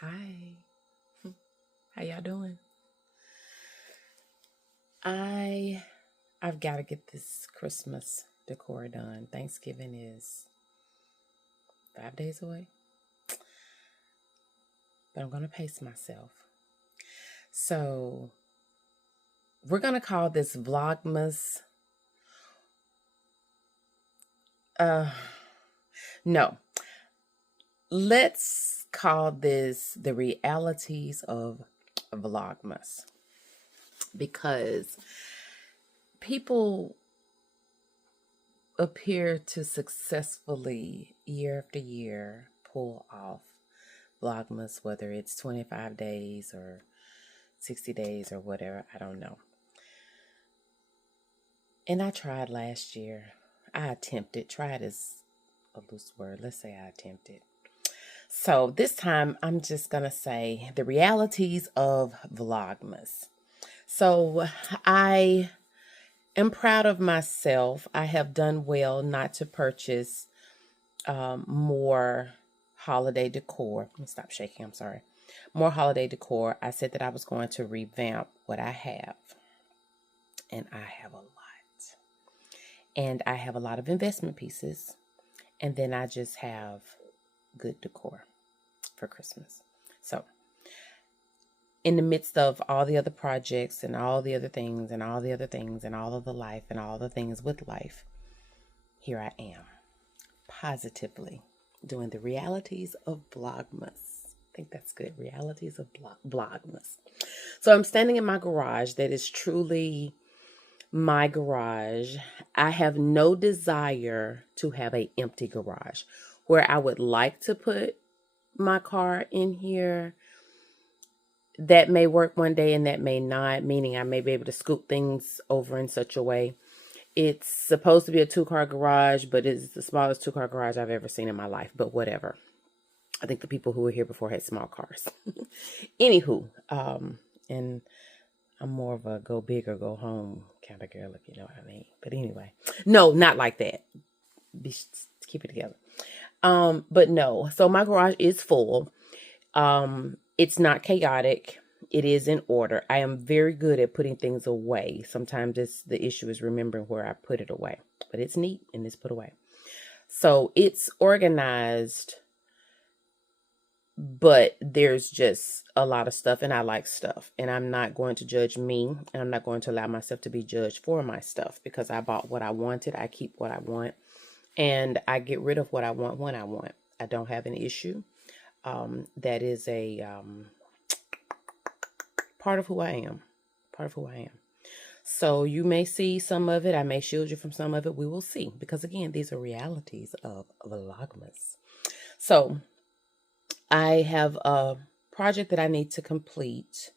Hi. How y'all doing? I've got to get this Christmas decor done. Thanksgiving is 5 days away. But I'm going to pace myself. So, we're going to call this Vlogmas. No. Let's call this the Realities of Vlogmas. Because people appear to successfully, year after year, pull off Vlogmas, whether it's 25 days or 60 days or whatever, I don't know. And I tried last year. I attempted. Tried is a loose word. Let's say I attempted. So this time I'm just going to say the realities of Vlogmas. So I am proud of myself. I have done well not to purchase more holiday decor. Let me stop shaking. I'm sorry. More holiday decor. I said that I was going to revamp what I have. And I have a lot. And I have a lot of investment pieces. And then I just have good decor for Christmas. So, in the midst of all the other projects and all the other things and all the other things and all of the life and all the things with life, here I am, positively doing the realities of Vlogmas. I think that's good. Realities of Vlogmas. So I'm standing in my garage that is truly my garage. I have no desire to have an empty garage. Where I would like to put my car in here, that may work one day and that may not, meaning I may be able to scoop things over in such a way. It's supposed to be a 2-car garage, but it's the smallest 2-car garage I've ever seen in my life, but whatever. I think the people who were here before had small cars. Anywho, and I'm more of a go big or go home kind of girl, if you know what I mean. But anyway, no, not like that. Keep it together. But no, so my garage is full. It's not chaotic. It is in order. I am very good at putting things away. Sometimes the issue is remembering where I put it away, but it's neat and it's put away. So it's organized, but there's just a lot of stuff, and I like stuff, and I'm not going to judge me, and I'm not going to allow myself to be judged for my stuff, because I bought what I wanted. I keep what I want, and I get rid of what I want when I want. I don't have an issue. That is a part of who I am. Part of who I am. So you may see some of it. I may shield you from some of it. We will see. Because again, these are realities of Vlogmas. So I have a project that I need to complete.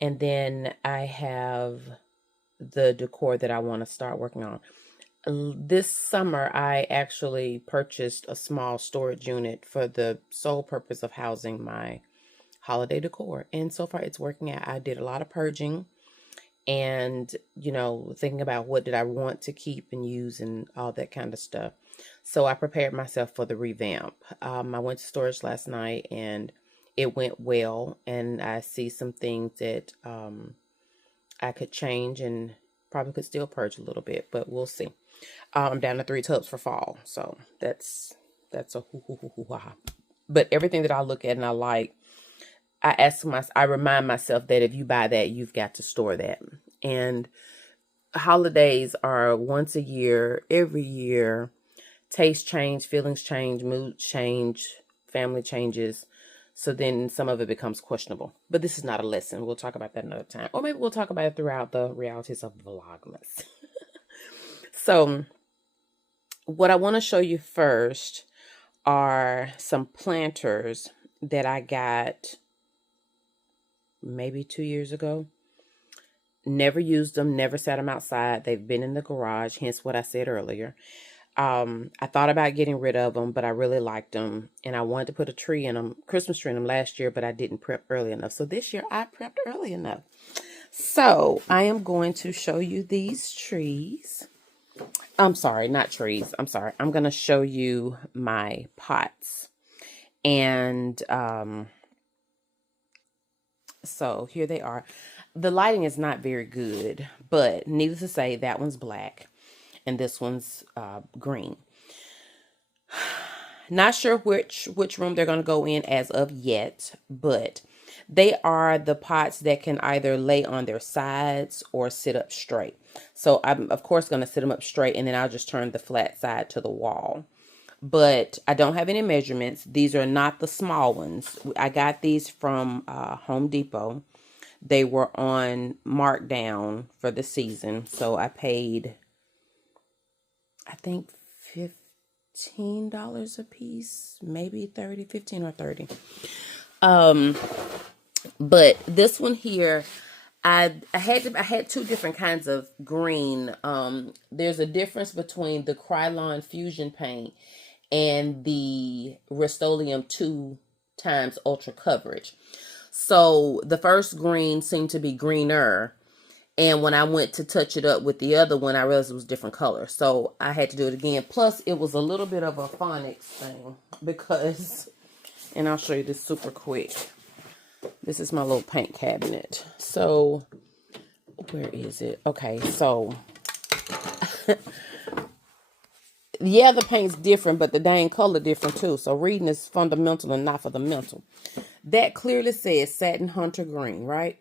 And then I have the decor that I want to start working on. This summer, I actually purchased a small storage unit for the sole purpose of housing my holiday decor. And so far, it's working out. I did a lot of purging and, thinking about what did I want to keep and use and all that kind of stuff. So I prepared myself for the revamp. I went to storage last night and it went well. And I see some things that I could change and probably could still purge a little bit, but we'll see. I'm down to 3 tubs for fall, so that's a hoo-ha. But everything that I look at and I like, I remind myself that if you buy that, you've got to store that. And holidays are once a year, every year. Taste change, feelings change, mood change, family changes. So then some of it becomes questionable. But this is not a lesson. We'll talk about that another time. Or maybe we'll talk about it throughout the realities of Vlogmas. So what I want to show you first are some planters that I got maybe 2 years ago. Never used them, never sat them outside. They've been in the garage, hence what I said earlier. I thought about getting rid of them, but I really liked them. And I wanted to put a tree in them, Christmas tree in them last year, but I didn't prep early enough. So this year I prepped early enough. So I am going to show you these trees. I'm sorry, not trees. I'm sorry. I'm going to show you my pots. And So here they are. The lighting is not very good, but needless to say, that one's black and this one's green. Not sure which room they're going to go in as of yet, but they are the pots that can either lay on their sides or sit up straight. So I'm of course going to sit them up straight, and then I'll just turn the flat side to the wall. But I don't have any measurements. These are not the small ones. I got these from Home Depot. They were on markdown for the season. So I paid, I think, $15 a piece. Maybe 30, 15 or 30. But this one here, I had two different kinds of green. There's a difference between the Krylon Fusion paint and the Rust-Oleum 2 times Ultra Coverage. So the first green seemed to be greener, and when I went to touch it up with the other one, I realized it was different color. So I had to do it again. Plus, it was a little bit of a phonics thing because, and I'll show you this super quick. This is my little paint cabinet. So, where is it? Okay, so yeah, the paint's different, but the dang color different too. So reading is fundamental and not for the mental. That clearly says Satin Hunter Green, right?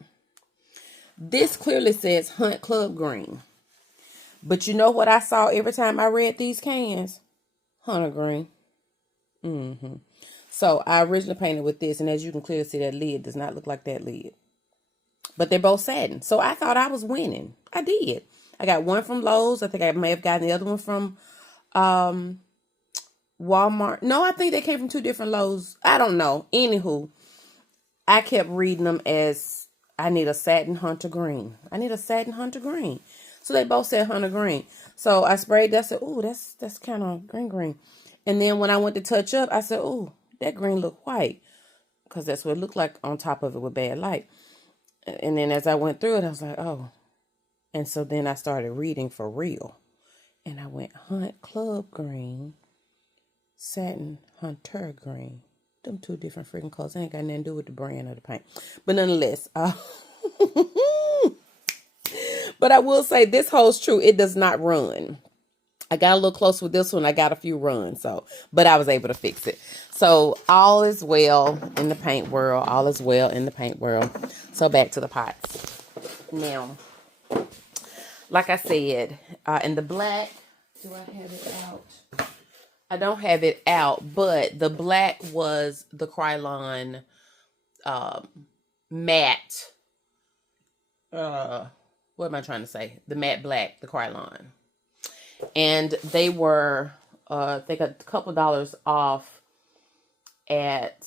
This clearly says Hunt Club Green. But you know what I saw every time I read these cans? Hunter Green. So I originally painted with this, and as you can clearly see, that lid does not look like that lid. But they're both satin. So I thought I was winning. I did. I got one from Lowe's. I think I may have gotten the other one from Walmart. No, I think they came from two different Lowe's. I don't know. Anywho, I kept reading them as I need a Satin Hunter Green. I need a Satin Hunter Green. So they both said Hunter Green. So I sprayed that. I said, ooh, that's kind of green. And then when I went to touch up, I said, ooh, that green looked white. Because that's what it looked like on top of it with bad light. And then as I went through it, I was like, oh. And so then I started reading for real. And I went Hunt Club Green, Satin Hunter Green. Them two different freaking colors. Ain't got nothing to do with the brand of the paint. But nonetheless, but I will say this holds true. It does not run. I got a little close with this one. I got a few runs. But I was able to fix it. So all is well in the paint world. All is well in the paint world. So back to the pots. Now, like I said, in the black, do I have it out? I don't have it out, but the black was the Krylon matte. What am I trying to say? The matte black, the Krylon. And they were, they got a couple dollars off at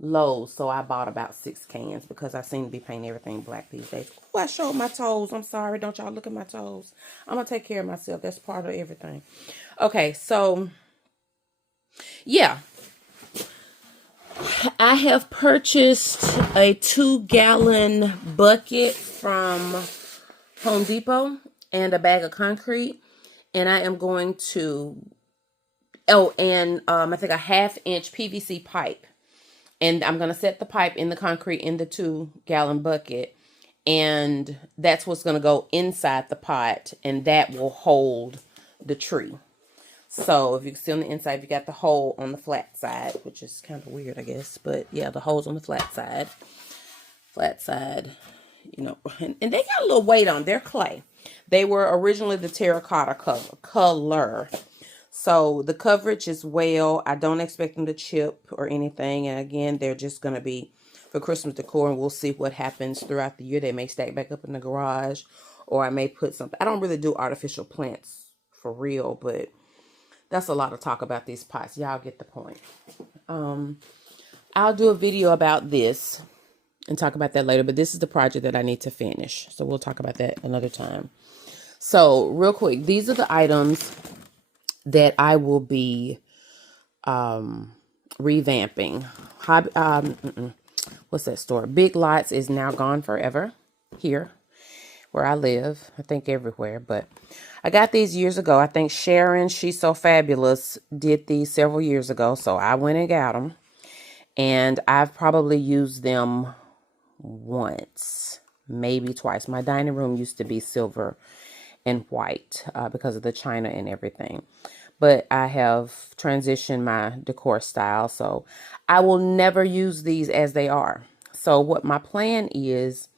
Lowe's. So I bought about 6 cans because I seem to be painting everything black these days. Oh, I showed my toes. I'm sorry. Don't y'all look at my toes. I'm going to take care of myself. That's part of everything. Okay, so yeah. I have purchased a 2-gallon bucket from Home Depot and a bag of concrete. And I am going to, I think a 1/2-inch PVC pipe. And I'm going to set the pipe in the concrete in the 2-gallon bucket. And that's what's going to go inside the pot. And that will hold the tree. So if you can see on the inside, you got the hole on the flat side, which is kind of weird, I guess. But yeah, the hole's on the flat side. Flat side, you know. And they got a little weight on. They're clay. They were originally the terracotta color. So the coverage is well. I don't expect them to chip or anything. And again, they're just going to be for Christmas decor. And we'll see what happens throughout the year. They may stack back up in the garage. Or I may put something. I don't really do artificial plants for real. But that's a lot of talk about these pots. Y'all get the point. I'll do a video about this. And talk about that later. But this is the project that I need to finish. So we'll talk about that another time. So real quick. These are the items that I will be revamping. What's that store? Big Lots is now gone forever here where I live. I think everywhere. But I got these years ago. I think Sharon, She's So Fabulous, did these several years ago. So I went and got them. And I've probably used them once, maybe twice. My dining room used to be silver and white because of the china and everything. But I have transitioned my decor style, so I will never use these as they are. So what my plan is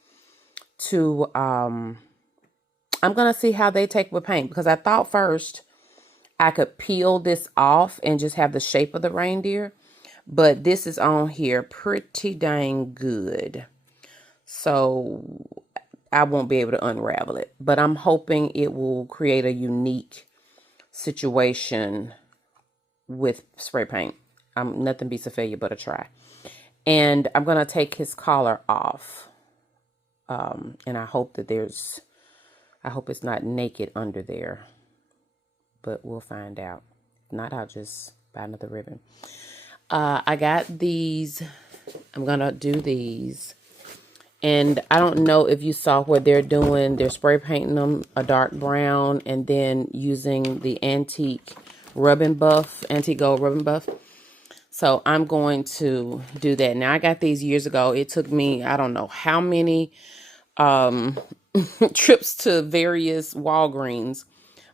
to, I'm going to see how they take with paint, because I thought first I could peel this off and just have the shape of the reindeer. But this is on here pretty dang good. So I won't be able to unravel it. But I'm hoping it will create a unique situation with spray paint. Nothing beats a failure but a try. And I'm going to take his collar off. And I hope that I hope it's not naked under there. But we'll find out. If not, I'll just buy another ribbon. I got these. I'm going to do these. And I don't know if you saw what they're doing. They're spray painting them a dark brown and then using the antique gold rubbing buff. So I'm going to do that. Now, I got these years ago. It took me, I don't know how many trips to various Walgreens.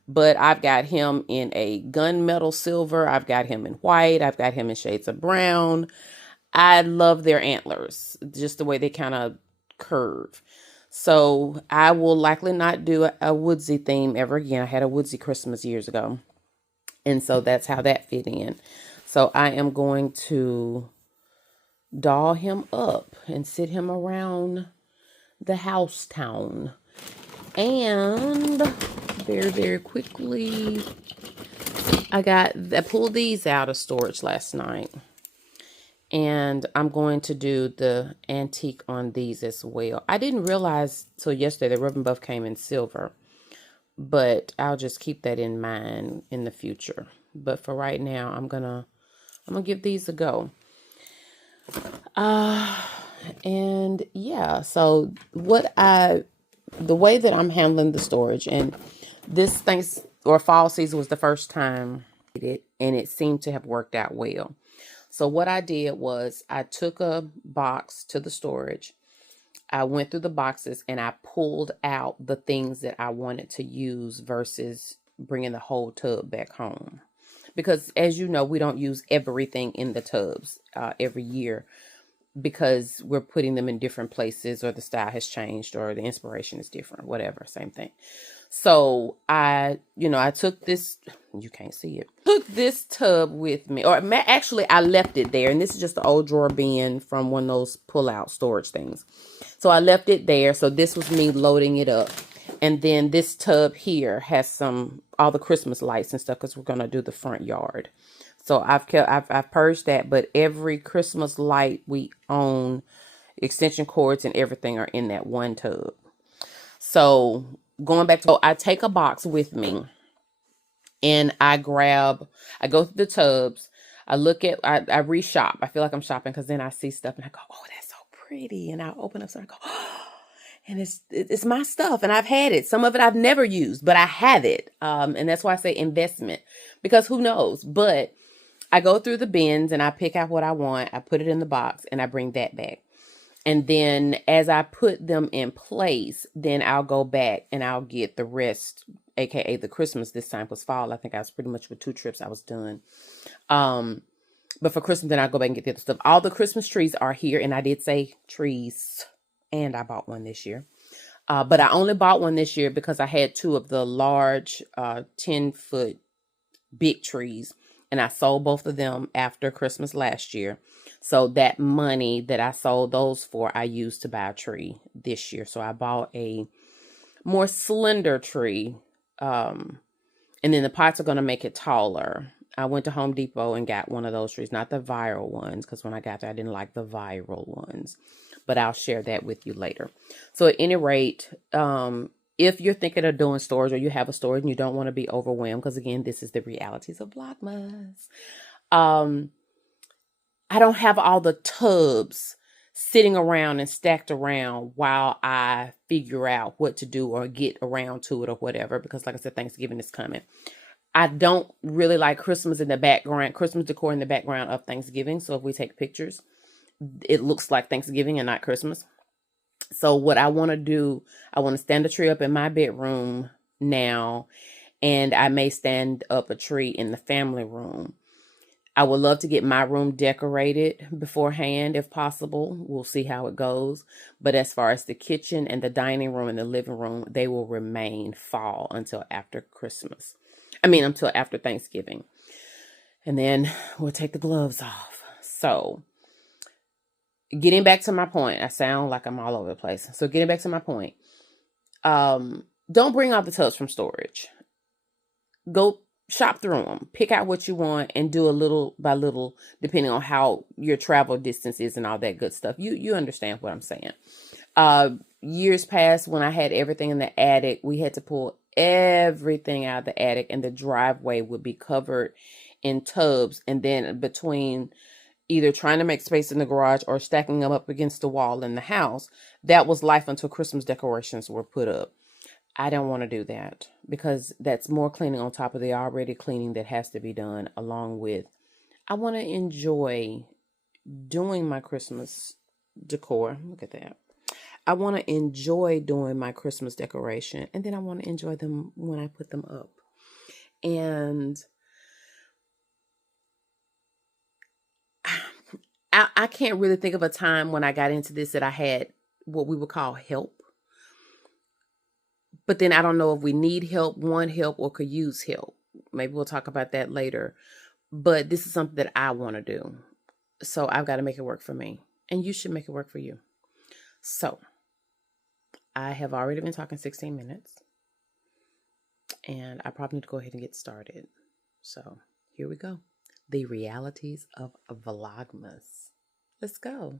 But I've got him in a gunmetal silver. I've got him in white. I've got him in shades of brown. I love their antlers, just the way they kind of curve. So I will likely not do a woodsy theme ever again. I had a woodsy Christmas years ago. And so that's how that fit in. So I am going to doll him up and sit him around the house town. And very, very quickly, I pulled these out of storage last night. And I'm going to do the antique on these as well. I didn't realize till yesterday the rubbing buff came in silver. But I'll just keep that in mind in the future. But for right now, I'm gonna give these a go. And yeah, so the way that I'm handling the storage, and this fall season was the first time I did it, and it seemed to have worked out well. So what I did was I took a box to the storage. I went through the boxes and I pulled out the things that I wanted to use versus bringing the whole tub back home. Because as you know, we don't use everything in the tubs every year, because we're putting them in different places, or the style has changed, or the inspiration is different, whatever, same thing. So I took this, you can't see it, took this tub with me, or actually I left it there. And this is just the old drawer bin from one of those pull out storage things. So I left it there. So this was me loading it up. And then this tub here has all the Christmas lights and stuff, because we're going to do the front yard. So I've purged that, but every Christmas light we own, extension cords and everything are in that one tub. So going back to, I take a box with me and I go through the tubs. I reshop. I feel like I'm shopping, because then I see stuff and I go, oh, that's so pretty. And I open up something and I go, oh, and it's my stuff. And I've had it. Some of it I've never used, but I have it. And that's why I say investment, because who knows? But I go through the bins and I pick out what I want. I put it in the box and I bring that back. And then as I put them in place, then I'll go back and I'll get the rest, aka the Christmas. This time was fall. I think I was pretty much with 2 trips I was done. But for Christmas, then I'll go back and get the other stuff. All the Christmas trees are here. And I did say trees. And I bought one this year. But I only bought one this year because I had 2 of the large 10-foot big trees. And I sold both of them after Christmas last year. So that money that I sold those for, I used to buy a tree this year. So I bought a more slender tree. And then the pots are going to make it taller. I went to Home Depot and got one of those trees, not the viral ones, because when I got there, I didn't like the viral ones. But I'll share that with you later. So at any rate, if you're thinking of doing storage, or you have a storage and you don't want to be overwhelmed, because again, this is the Realities of Vlogmas. I don't have all the tubs sitting around and stacked around while I figure out what to do or get around to it or whatever. Because like I said, Thanksgiving is coming. I don't really like Christmas in the background, Christmas decor in the background of Thanksgiving. So if we take pictures, it looks like Thanksgiving and not Christmas. So what I want to do, I want to stand a tree up in my bedroom now, and I may stand up a tree in the family room. I would love to get my room decorated beforehand if possible. We'll see how it goes. But as far as the kitchen and the dining room and the living room, they will remain fall until after Christmas. Until after Thanksgiving. And then we'll take the gloves off. So, getting back to my point, I sound like I'm all over the place. So, getting back to my point, don't bring out the tubs from storage. Go shop through them, pick out what you want, and do a little by little, depending on how your travel distance is and all that good stuff. You understand what I'm saying. Years past, when I had everything in the attic, we had to pull everything out of the attic, and the driveway would be covered in tubs. And then between either trying to make space in the garage or stacking them up against the wall in the house, that was life until Christmas decorations were put up. I don't want to do that because that's more cleaning on top of the already cleaning that has to be done, along with I want to enjoy doing my Christmas decor. Look at that. I want to enjoy doing my Christmas decoration, and then I want to enjoy them when I put them up. And I can't really think of a time when I got into this that I had what we would call help. But then I don't know if we need help, want help, or could use help. Maybe we'll talk about that later. But this is something that I want to do. So I've got to make it work for me. And you should make it work for you. So I have already been talking 16 minutes. And I probably need to go ahead and get started. So here we go. The realities of Vlogmas. Let's go.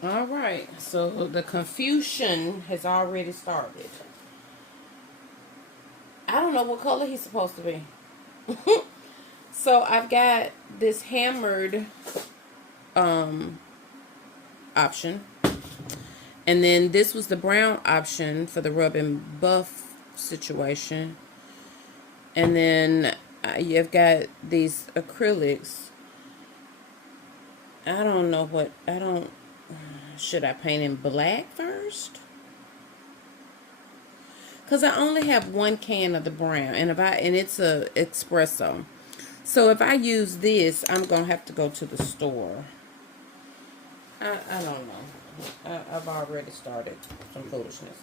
All right, so the confusion has already started. I don't know what color he's supposed to be. So I've got this hammered option. And then this was the brown option for the rub and buff situation. And then you've got these acrylics. I don't know what, should I paint in black first? Because I only have one can of the brown, and it's a espresso. So if I use this, I'm gonna have to go to the store. I don't know. I've already started some foolishness.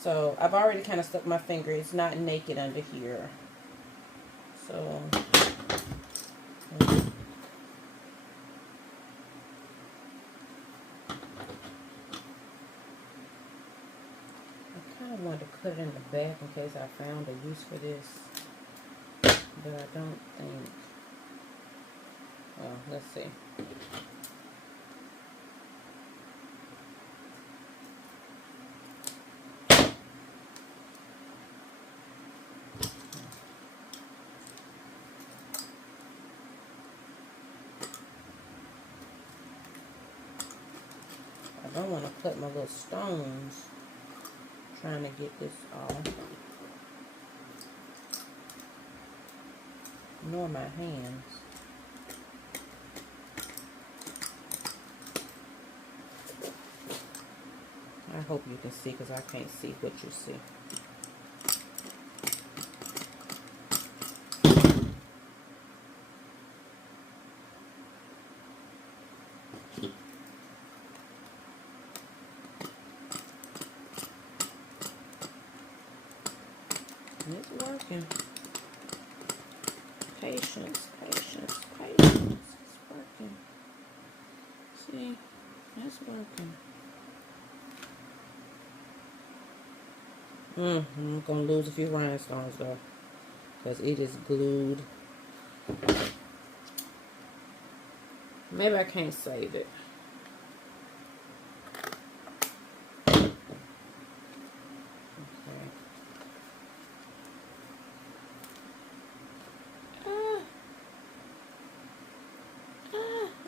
So I've already kind of stuck my finger. It's not naked under here. So I wanted to cut it in the back in case I found a use for this, but I don't think. Well, let's see. I don't want to cut my little stones trying to get this off. Nor my hands. I hope you can see because I can't see what you see. It's working. Patience, patience, patience. It's working. See, it's working. I'm gonna lose a few rhinestones though, because it is glued. Maybe I can't save it.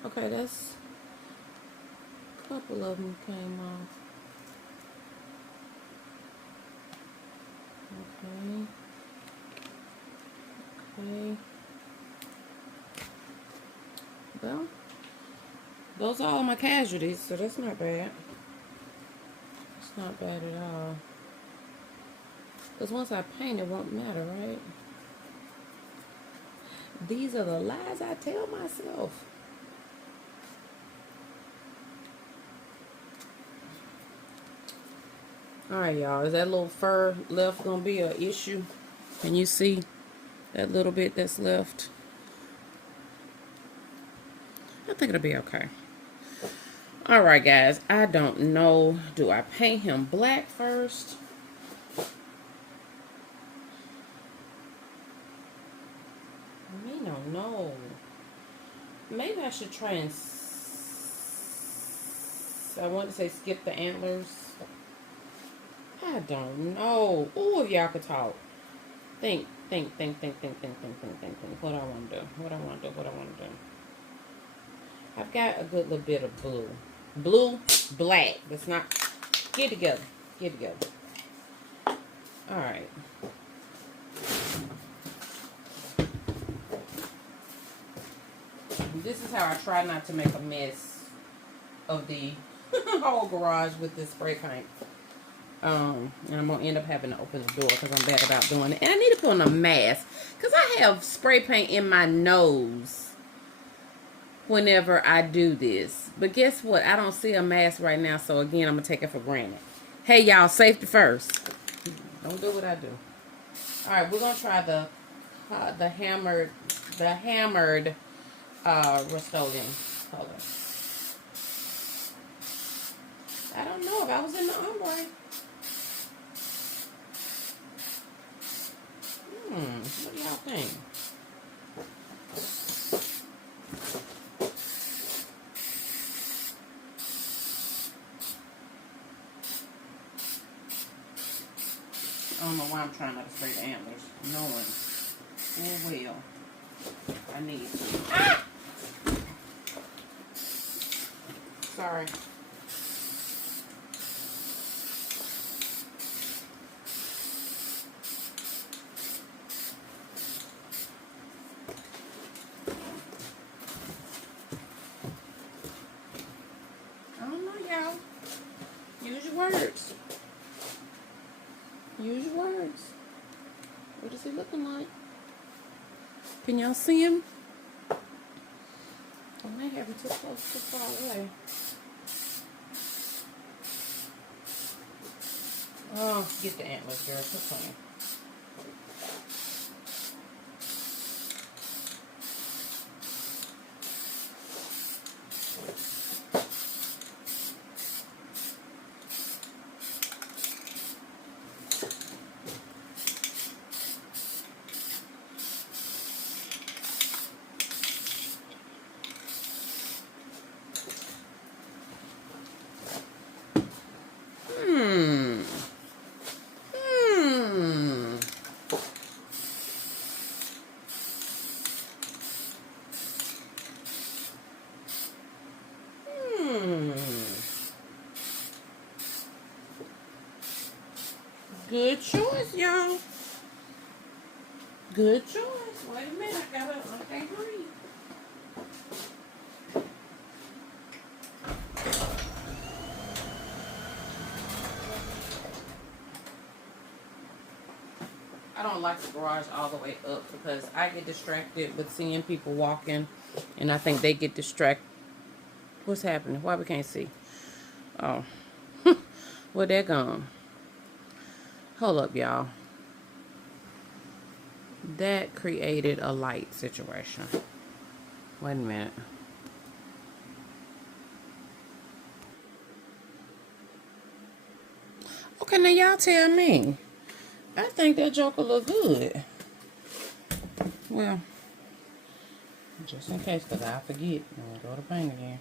Okay, that's a couple of them came off. Okay. Okay. Well, those are all my casualties, so that's not bad. It's not bad at all. Because once I paint, it won't matter, right? These are the lies I tell myself. Alright, y'all. Is that little fur left going to be an issue? Can you see that little bit that's left? I think it'll be okay. Alright, guys. I don't know. Do I paint him black first? I don't know. Maybe I should try and... I want to say skip the antlers. I don't know. Ooh, if y'all could talk. Think. What I want to do. What I want to do. I've got a good little bit of blue. Blue, black. That's not... Get together. Alright. This is how I try not to make a mess of the whole garage with this spray paint. And I'm going to end up having to open the door because I'm bad about doing it. And I need to put on a mask because I have spray paint in my nose whenever I do this. But guess what? I don't see a mask right now, so again, I'm going to take it for granted. Hey, y'all, safety first. Don't do what I do. All right, we're going to try the hammered Rust-Oleum color. I don't know if I was in the ombre. What do y'all think? I don't know why I'm trying not to spray the antlers, knowing full well I need to. Ah! Sorry. I don't know, y'all. Use your words. Use your words. What is he looking like? Can y'all see him? I may have him too close, too far away. Oh, get the antlers, girl. Quit playing. Good choice, y'all. Good choice. Wait a minute, I can't breathe. I don't like the garage all the way up because I get distracted with seeing people walking, and I think they get distracted. What's happening? Why we can't see? Oh, well, they're gone. Hold up, y'all. That created a light situation. Wait a minute. Okay, now y'all tell me. I think that joker look good. Well, just in case, because I forget. I'm going to go to paint again.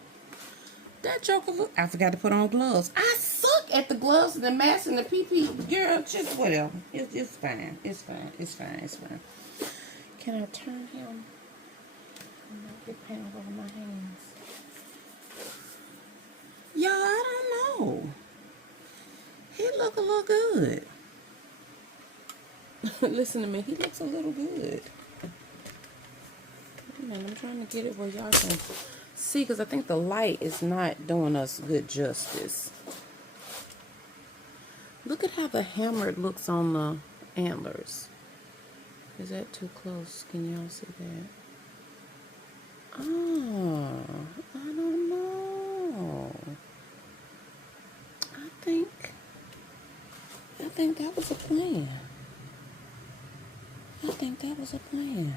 That joker look... I forgot to put on gloves. I suck at the gloves and the mask and the PP. Girl, just whatever. It's fine. It's fine. It's fine. It's fine. Can I turn him? I'm not get paint all over my hands. Y'all, I don't know. He look a little good. Listen to me. He looks a little good. Man, I'm trying to get it where y'all can see, because I think the light is not doing us good justice. Look at how the hammered looks on the antlers. Is that too close? Can y'all see that? Oh, I don't know. I think that was a plan. I think that was a plan.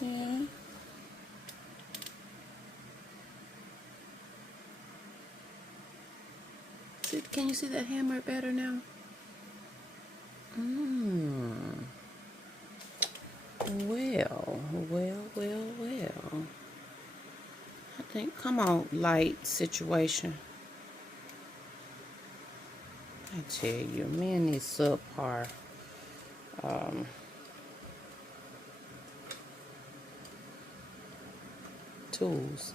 Yeah. Can you see that hammer better now? Well. I think, come on, light situation. I tell you, me and these subpar tools.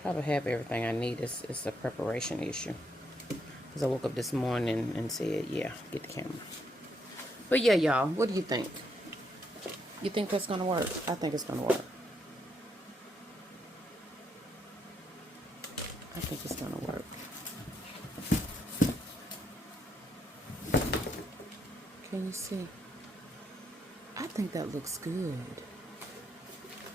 Probably have everything I need. It's a preparation issue. Because I woke up this morning and said, yeah, get the camera. But yeah, y'all, what do you think? You think that's going to work? I think it's going to work. I think it's going to work. Can you see? I think that looks good.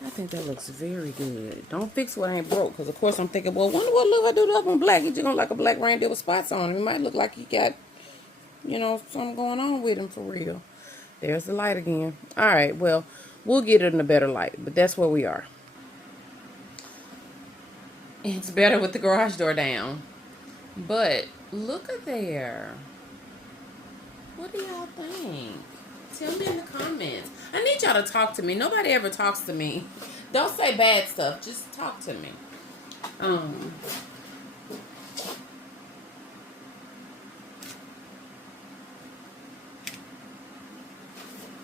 I think that looks very good. Don't fix what ain't broke. Because, of course, I'm thinking, well, wonder what look I do to that one black. He's just going to like a black reindeer with spots on him. It might look like he got, you know, something going on with him for real. There's the light again. All right, well, we'll get it in a better light. But that's where we are. It's better with the garage door down. But look at there. What do y'all think? Tell me in the comments. I need y'all to talk to me. Nobody ever talks to me. Don't say bad stuff. Just talk to me.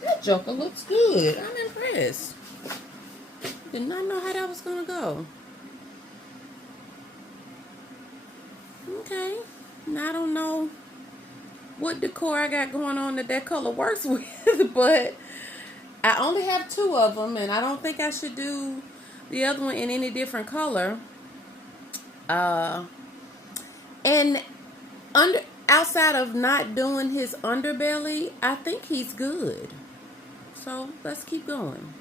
That joker looks good. I'm impressed. Did not know how that was going to go. Okay. Now I don't know what decor I got going on that color works with, but I only have 2 of them, and I don't think I should do the other one in any different color. And outside of not doing his underbelly, I think he's good. So let's keep going.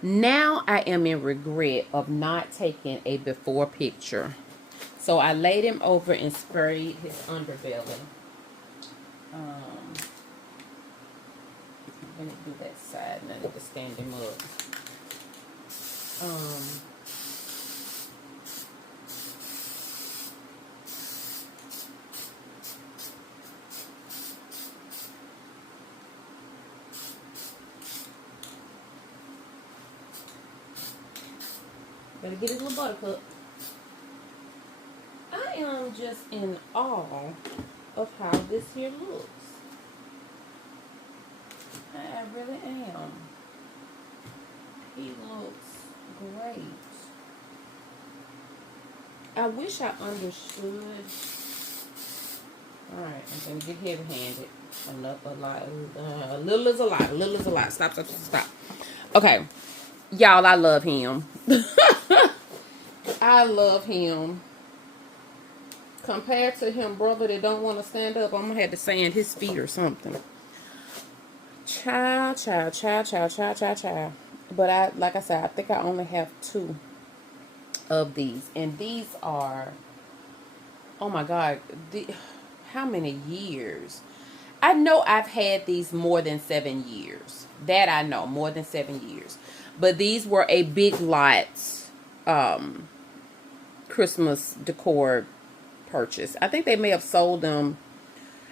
Now I am in regret of not taking a before picture. So I laid him over and sprayed his underbelly. Let me do that side and I need to stand him up. Better get his little buttercup. I am just in awe of how this here looks. I really am. He looks great. I wish I understood. Alright, I'm going to get heavy-handed. A little is a lot. A little is a lot. Stop. Okay. Y'all, I love him. I love him. Compared to him, brother that don't want to stand up, I'm going to have to sand his feet or something. Child. But like I said, I think I only have 2 of these. And these are, oh my God, how many years? I know I've had these more than 7 years. That I know, more than 7 years. But these were a Big Lots Christmas decor purchase. I think they may have sold them.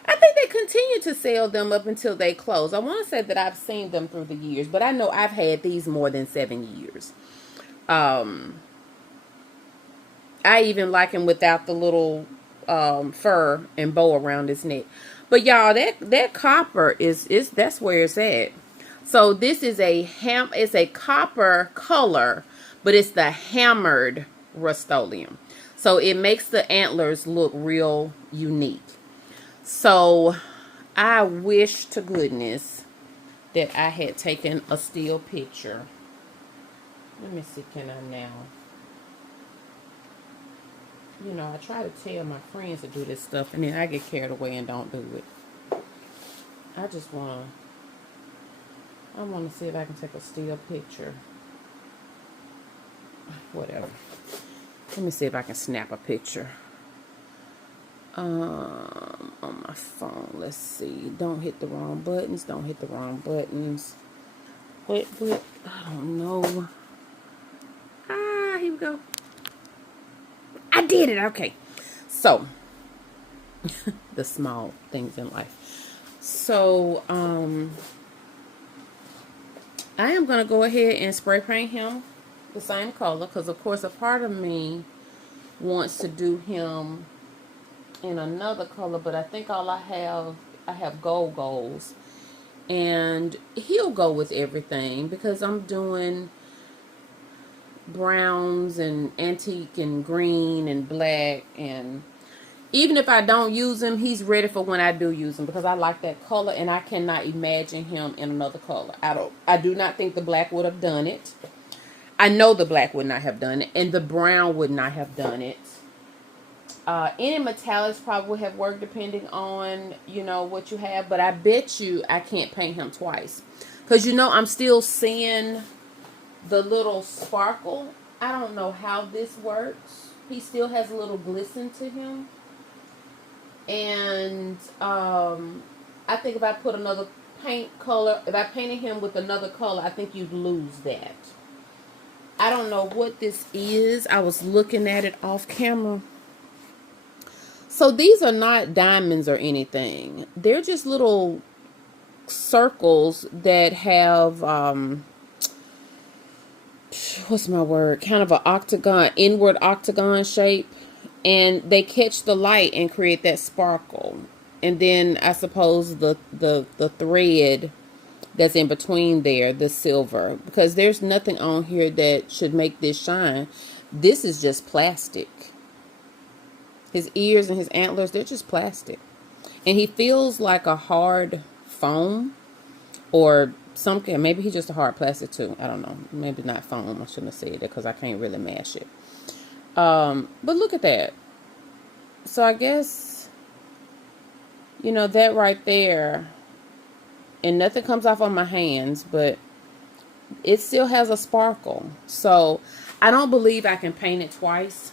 I think they continue to sell them up until they close. I want to say that I've seen them through the years, but I know I've had these more than 7 years. I even like him without the little fur and bow around his neck. But y'all, that copper is that's where it's at. So this is it's a copper color, but it's the hammered Rust-Oleum. So it makes the antlers look real unique. So I wish to goodness that I had taken a still picture. Let me see, can I now? You know, I try to tell my friends to do this stuff, and then I get carried away and don't do it. I want to see if I can take a still picture. Whatever. Let me see if I can snap a picture. On my phone. Let's see. Don't hit the wrong buttons. Don't hit the wrong buttons. What? I don't know. Here we go. I did it. Okay. So, the small things in life. So, I am going to go ahead and spray paint him the same color, because of course a part of me wants to do him in another color, but I think I have goals, and he'll go with everything because I'm doing browns and antique and green and black, and even if I don't use him, he's ready for when I do use him, because I like that color and I cannot imagine him in another color. I do not think the black would have done it. I know the black would not have done it, and the brown would not have done it. Any metallics probably would have worked depending on, you know, what you have, but I bet you I can't paint him twice, because, you know, I'm still seeing the little sparkle. I don't know how this works. He still has a little glisten to him. And I think if I put another paint color, if I painted him with another color, I think you'd lose that. I don't know what this is. I was looking at it off camera. So these are not diamonds or anything. They're just little circles that have, what's my word? Kind of an octagon, inward octagon shape. And they catch the light and create that sparkle. And then I suppose the thread that's in between there, the silver, because there's nothing on here that should make this shine. This is just plastic. His ears and his antlers, they're just plastic. And he feels like a hard foam, or something. Maybe he's just a hard plastic too. I don't know. Maybe not foam. I shouldn't have said it because I can't really mash it. But look at that. So I guess, you know, that right there, and nothing comes off on my hands, but it still has a sparkle. So I don't believe I can paint it twice.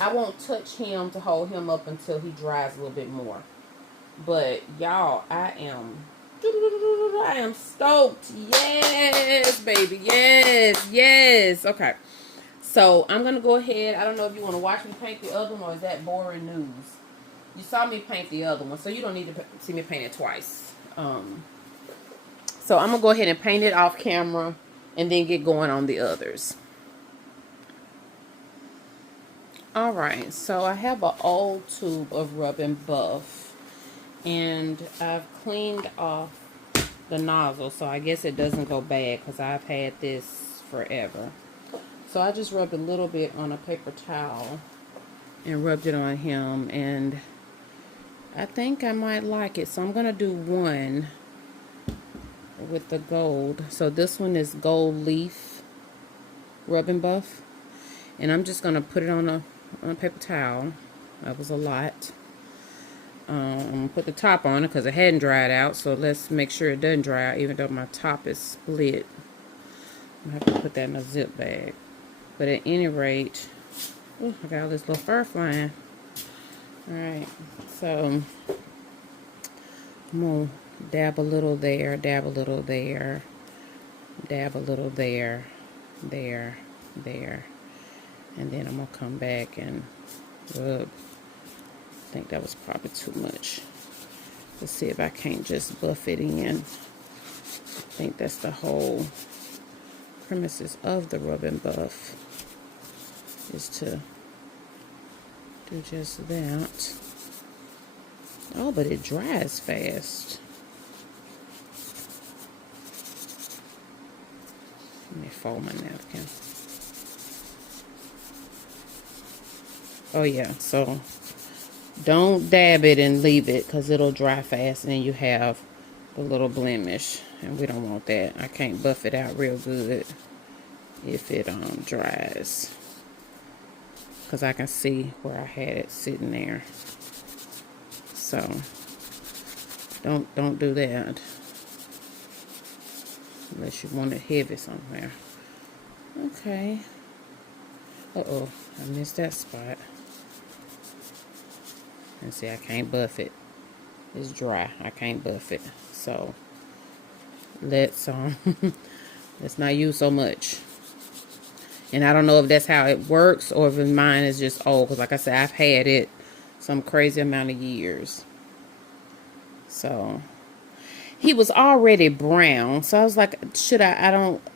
I won't touch him to hold him up until he dries a little bit more. But y'all, I am stoked. Yes, baby. Yes. Okay. So I'm going to go ahead. I don't know if you want to watch me paint the other one, or is that boring news? You saw me paint the other one, so you don't need to see me paint it twice. So I'm going to go ahead and paint it off camera and then get going on the others. Alright, so I have an old tube of Rub and Buff, and I've cleaned off the nozzle, so I guess it doesn't go bad because I've had this forever. So I just rubbed a little bit on a paper towel and rubbed it on him, and I think I might like it. So I'm going to do one with the gold. So this one is Gold Leaf Rub and Buff, and I'm just going to put it on a paper towel. That was a lot. I'm going to put the top on it because it hadn't dried out, so let's make sure it doesn't dry out, even though my top is split. I have to put that in a zip bag. But at any rate, ooh, I got all this little fur flying. Alright, so I'm going to dab a little there, dab a little there, dab a little there, there, and then I'm going to come back and rub. I think that was probably too much. Let's see if I can't just buff it in. I think that's the whole premises of the Rub and Buff, is to do just that. Oh, but it dries fast. Let me fold my napkin. Oh yeah, so don't dab it and leave it because it'll dry fast and then you have the little blemish, and we don't want that. I can't buff it out real good if it dries, because I can see where I had it sitting there. So don't do that unless you want it heavy somewhere. Okay. Uh-oh, I missed that spot. And see, I can't buff it. It's dry. I can't buff it. So let's let's not use so much. And I don't know if that's how it works or if mine is just old, because like I said, I've had it some crazy amount of years. So he was already brown, so I was like, should I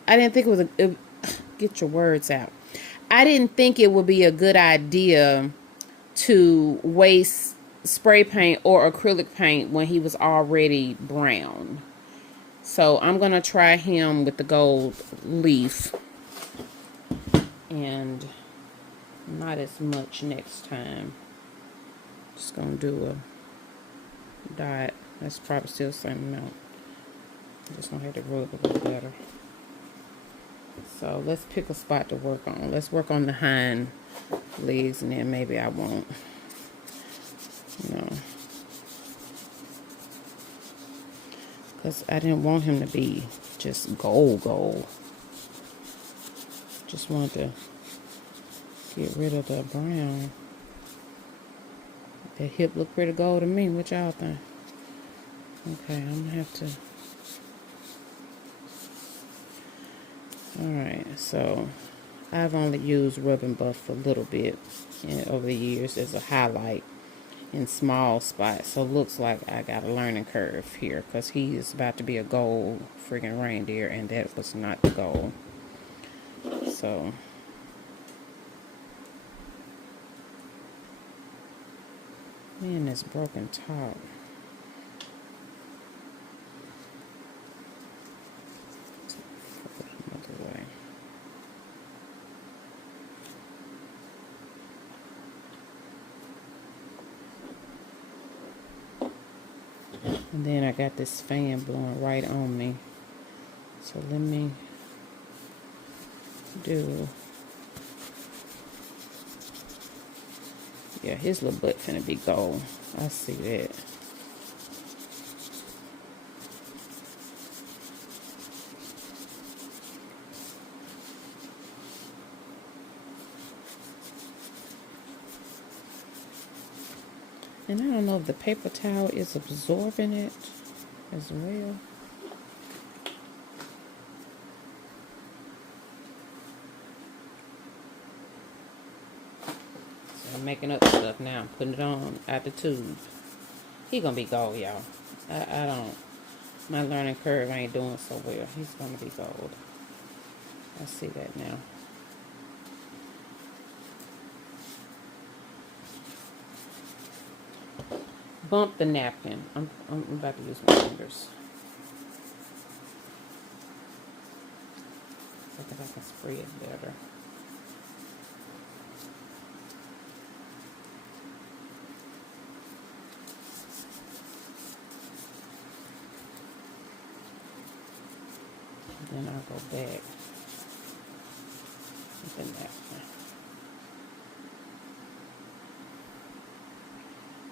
didn't think it was get your words out. I didn't think it would be a good idea to waste spray paint or acrylic paint when he was already brown. So I'm gonna try him with the gold leaf, and not as much next time. Just gonna do a dot. That's probably still the same amount. Just gonna have to rub a little better. So let's pick a spot to work on. Let's work on the hind legs, and then maybe I won't. No. Because I didn't want him to be just gold. Just wanted to get rid of the brown. That hip look pretty gold to me. What y'all think? Okay, I'm gonna have to. Alright, so I've only used rub and buff a little bit over the years as a highlight in small spots. So it looks like I got a learning curve here, because he is about to be a gold friggin' reindeer, and that was not the goal. So man, this broken top. Another way. And then I got this fan blowing right on me. So let me do. Yeah, his little butt finna be gold. I see that. And I don't know if the paper towel is absorbing it as well. So I'm making up stuff now. I'm putting it on out the tube. He gonna be gold, y'all. I don't. My learning curve ain't doing so well. He's gonna be gold. I see that now. Bump the napkin. I'm about to use my fingers. So that I can spray it better. And then I'll go back with the napkin.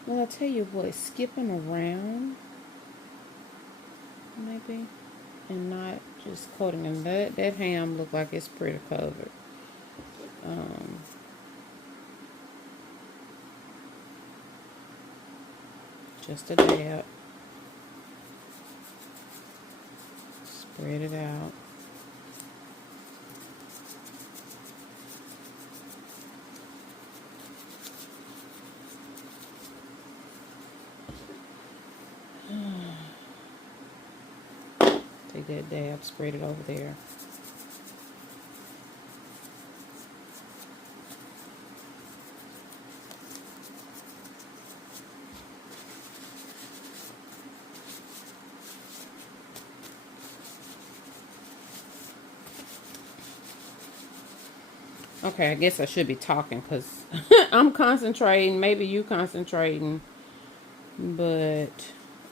Well, I tell you what, skipping around, maybe, and not just coating them. That ham look like it's pretty covered. Just a dab. Spread it out. Take that dab, spread it over there. Okay, I guess I should be talking because I'm concentrating. Maybe you concentrating. But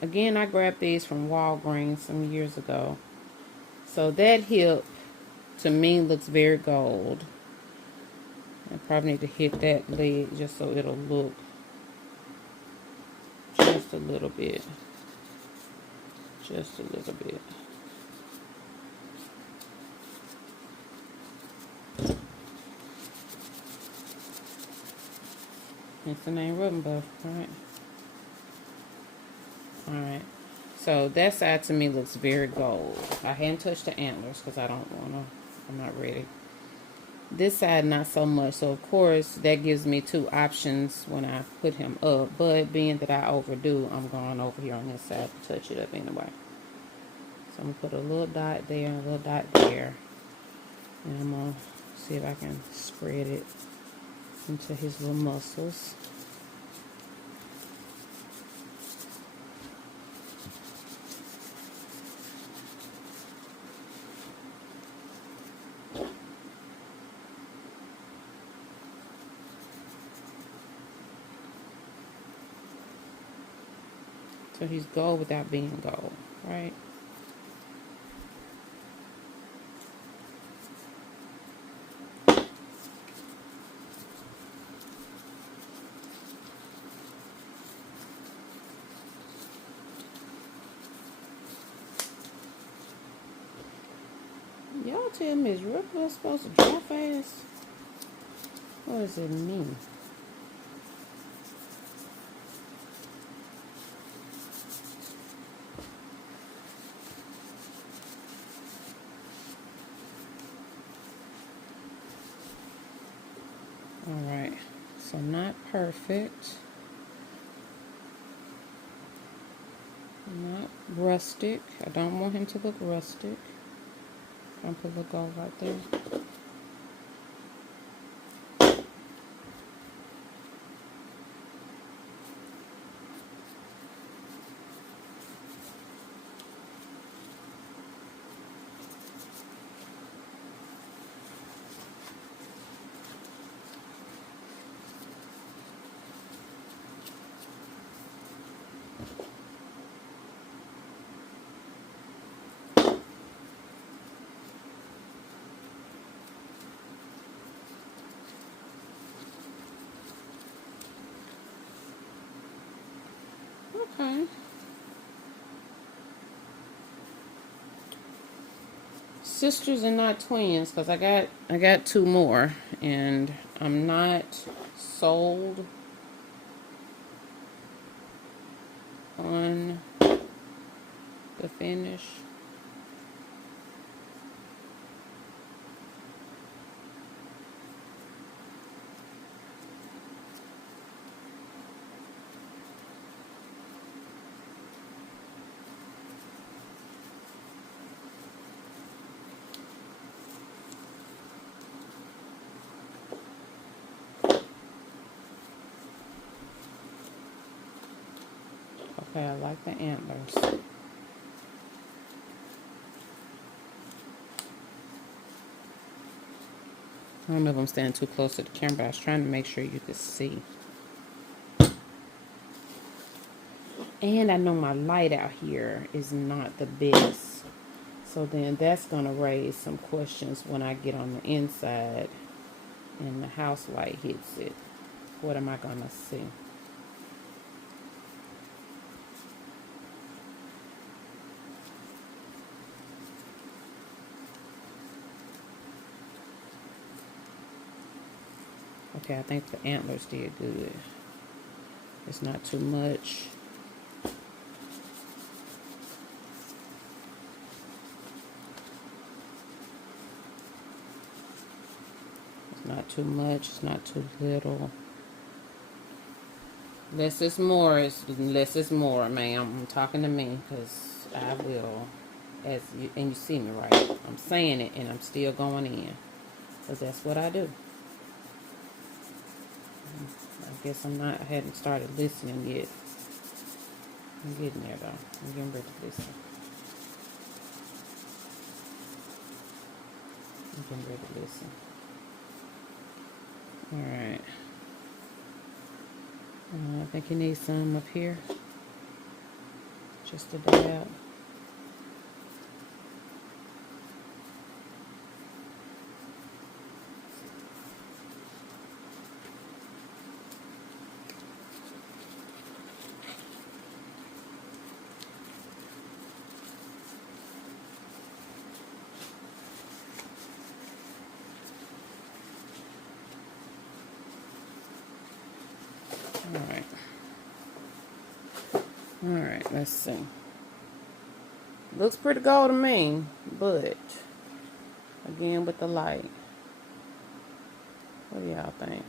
again, I grabbed these from Walgreens some years ago. So that hip to me looks very gold. I probably need to hit that leg just so it'll look just a little bit. Just a little bit. It's the name Rub and Buff, right? Alright. So that side to me looks very gold. I hadn't touched the antlers because I don't want to. I'm not ready. This side not so much. So of course that gives me two options when I put him up. But being that I overdo, I'm going over here on this side to touch it up anyway. So I'm going to put a little dot there and a little dot there. And I'm going to see if I can spread it into his little muscles. So he's gold without being gold, right? Y'all tell me, is rub glue supposed to dry fast? What does it mean? Alright, so not perfect. Not rustic. I don't want him to look rustic. I'm gonna put the gold right there. Okay. Sisters and not twins, because I got two more, and I'm not sold on the finish. Okay, I like the antlers. I don't know if I'm standing too close to the camera, but I was trying to make sure you could see. And I know my light out here is not the best. So then that's going to raise some questions when I get on the inside and the house light hits it. What am I going to see? Okay, I think the antlers did good. It's not too much. It's not too much. It's not too little. Less is more. Less is more, ma'am. I'm talking to me because I will. And you see me right. I'm saying it and I'm still going in. Because that's what I do. I guess I hadn't started listening yet. I'm getting there though. I'm getting ready to listen. I'm getting ready to listen. All right. I think you need some up here. Just a dab. Alright. Alright, let's see. Looks pretty gold to me, but again with the light. What do y'all think?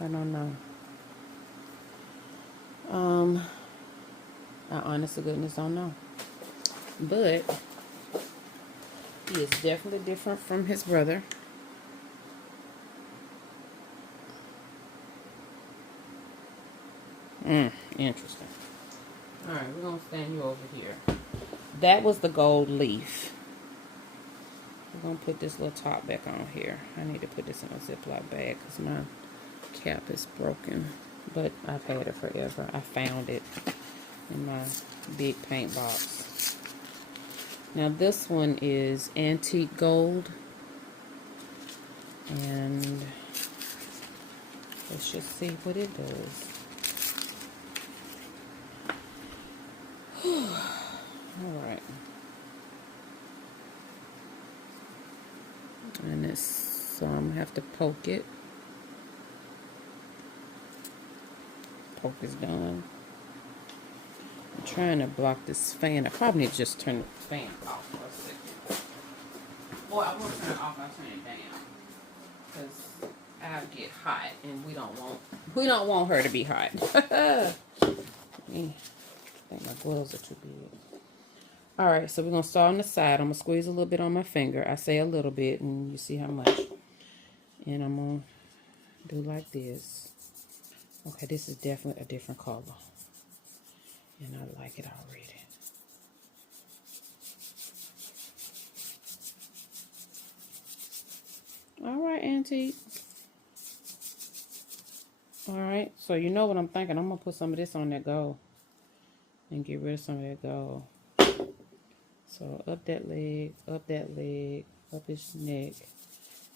I don't know. I honest to goodness don't know. But he is definitely different from his brother. Interesting. Alright, we're going to stand you over here. That was the gold leaf. We're going to put this little top back on here. I need to put this in a Ziploc bag because my cap is broken. But I've had it forever. I found it in my big paint box. Now this one is antique gold. And let's just see what it does. Alright. And it's, so I'm going to have to poke it. Poke is done. I'm trying to block this fan. I probably need to just turn the fan off for a second. Well, I won't turn it off, I'll turn it down. Because I'll get hot and we don't want her to be hot. I think my gloves are too big. Alright, so we're going to start on the side. I'm going to squeeze a little bit on my finger. I say a little bit, and you see how much. And I'm going to do like this. Okay, this is definitely a different color. And I like it already. Alright, Auntie. Alright, so you know what I'm thinking. I'm going to put some of this on that gold. And get rid of some of that gold. So up that leg, up his neck.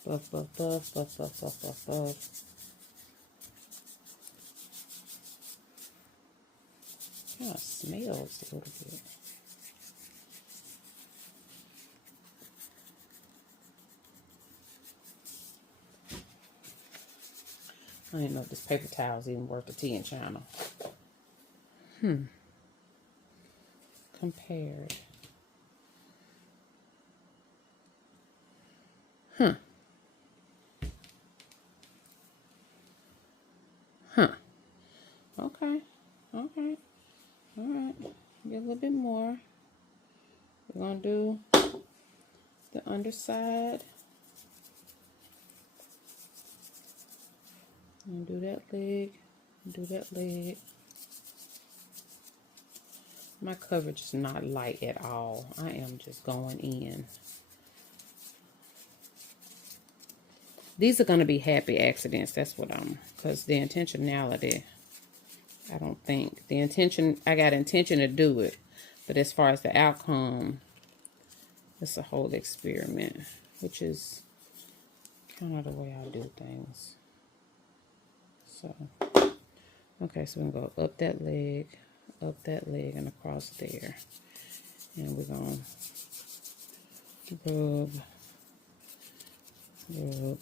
Buff, buff, buff, buff, buff, buff, buff, buff. Kind of smells a little bit. I didn't know if this paper towel is even worth the tea in China. Compared. Okay. Okay. Alright. Get a little bit more. We're going to do the underside. And do that leg. Do that leg. My coverage is not light at all. I am just going in. These are going to be happy accidents. That's what because the intentionality, I don't think. I got intention to do it. But as far as the outcome, it's a whole experiment, which is kind of the way I do things. So, okay, so we're going to go up that leg, and across there. And we're going to rub.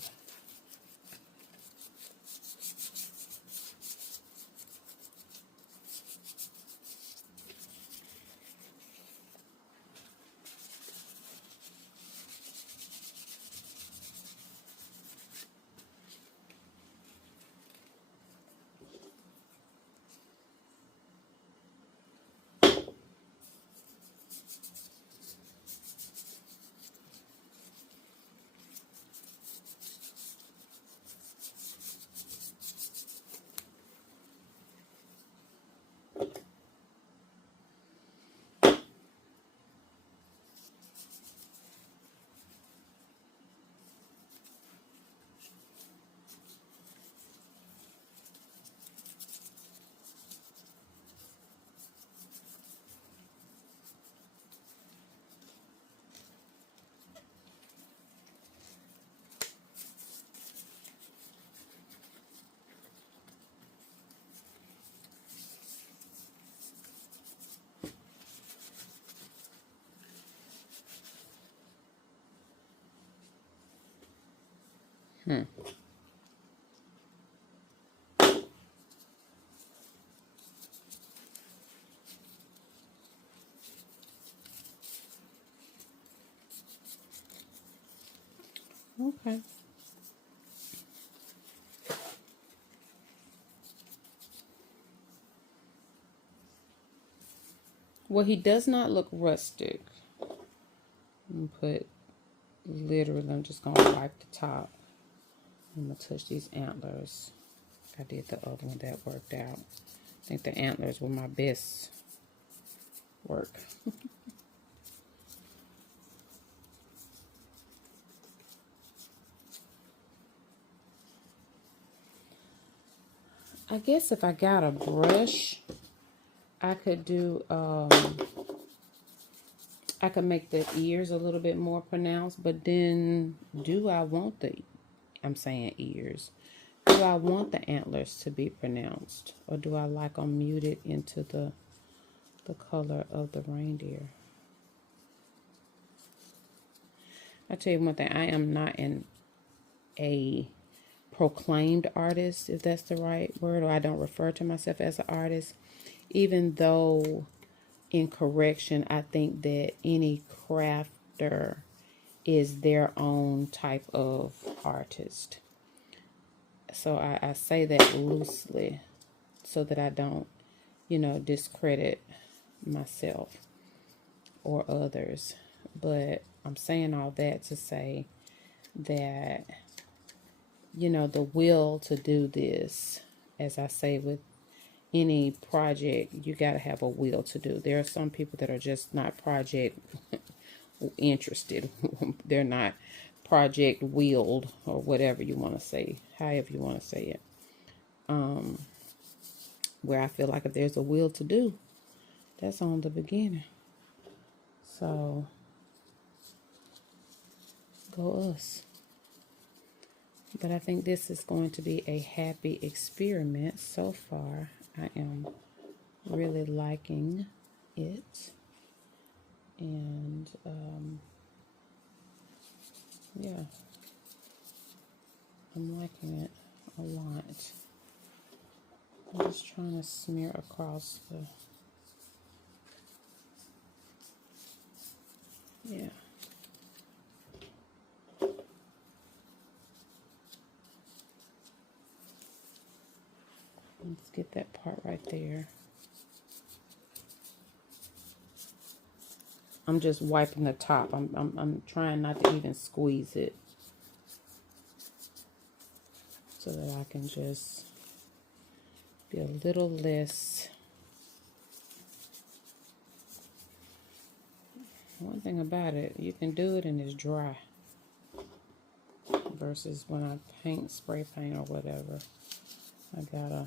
Okay. Well, he does not look rustic. I'm gonna put literally, I'm just gonna wipe the top. I'm gonna touch these antlers. I did the other one that worked out. I think the antlers were my best work. I guess if I got a brush, I could do, I could make the ears a little bit more pronounced, but then do I want the, I'm saying ears, do I want the antlers to be pronounced, or do I like them muted into the color of the reindeer? I tell you one thing, I am not a proclaimed artist, if that's the right word, or I don't refer to myself as an artist, even though in correction, I think that any crafter is their own type of artist. So I say that loosely so that I don't, discredit myself or others. But I'm saying all that to say that, the will to do this, as I say with any project, you got to have a will to do. There are some people that are just not project interested. They're not project willed, or whatever you want to say, however you want to say it. Where I feel like if there's a will to do, that's on the beginning. So go us. But I think this is going to be a happy experiment so far. I am really liking it. And yeah, I'm liking it a lot. I'm just trying to smear across the, yeah. Let's get that part right there. I'm just wiping the top. I'm trying not to even squeeze it, so that I can just be a little less. One thing about it, you can do it and it's dry. Versus when I paint, spray paint or whatever, I gotta